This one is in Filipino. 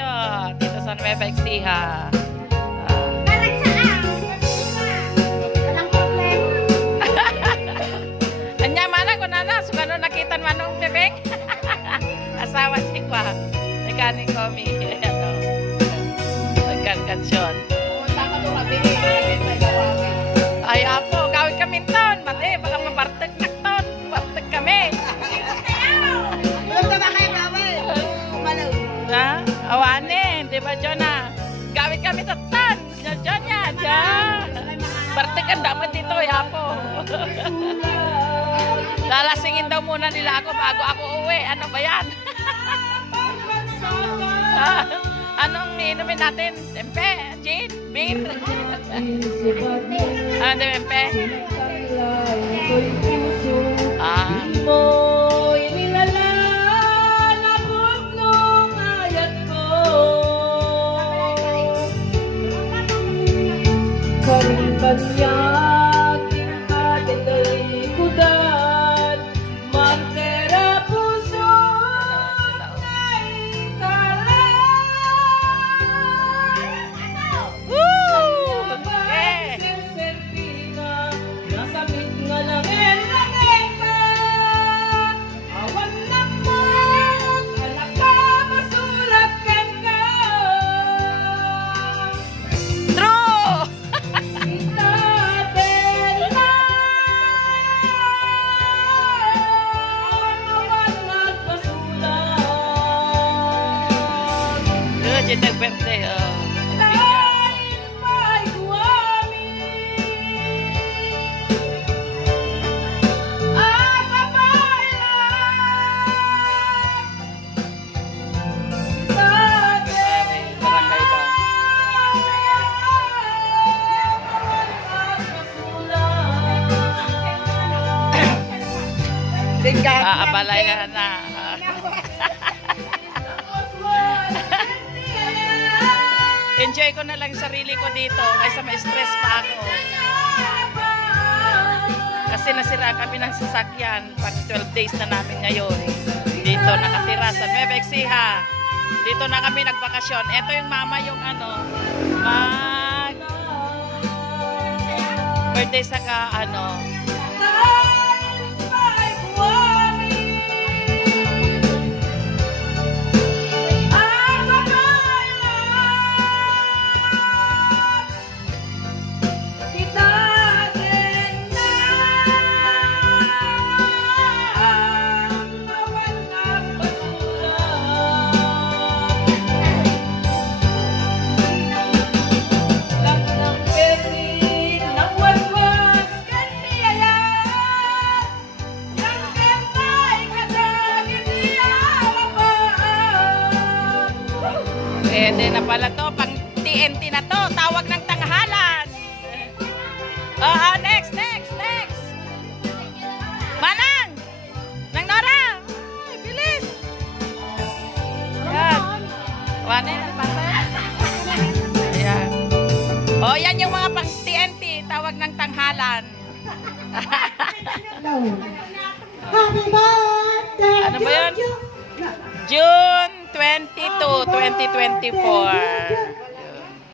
bakasyon dito sa Nueva Ecija. Walang problema. Anya mana ko na so ano nakitan manong bebek. Asawa si Kwa. Nagani komi. Ano. Nagkan-kansyon. Ay apo, gawin kami ton. Mati, baka mabartag nakton. Bartag kami. Na, awanin, di ba, Jonah? Gawin kami sa tan. Jonah, bartag ang dapat dito, yapo. Lalasingin daw muna nila ako bago ako uwi. Ano ba yan? Anong inumin natin? Tempe? Gin? Beer? Ano, tempe? Kanyag ating dalikudan, mantera puso ay Woo! serpentina, nasamit nga langin-langin pa, awan naman, anak ka masulat kan ka. True! Yung nag-birthday, abalay ka na. Enjoy ko na lang sarili ko dito kaysa ma-stress pa ako. Kasi nasira kami ng sasakyan. Pag 12 days na namin ngayon. Dito nakatira sa Nueva Ecija. Dito na kami nagbakasyon. Ito yung mama yung ano, birthday saka ano. Pwede na pala to, pang TNT na to, tawag ng tanghalan. Next. Manang! Nang Nora! Ay, bilis! Yan. Wane, nagpasa. Ayan. O, yan yung mga pang TNT, tawag ng tanghalan. Happy birthday! Ano ba yun? June 22, 2024.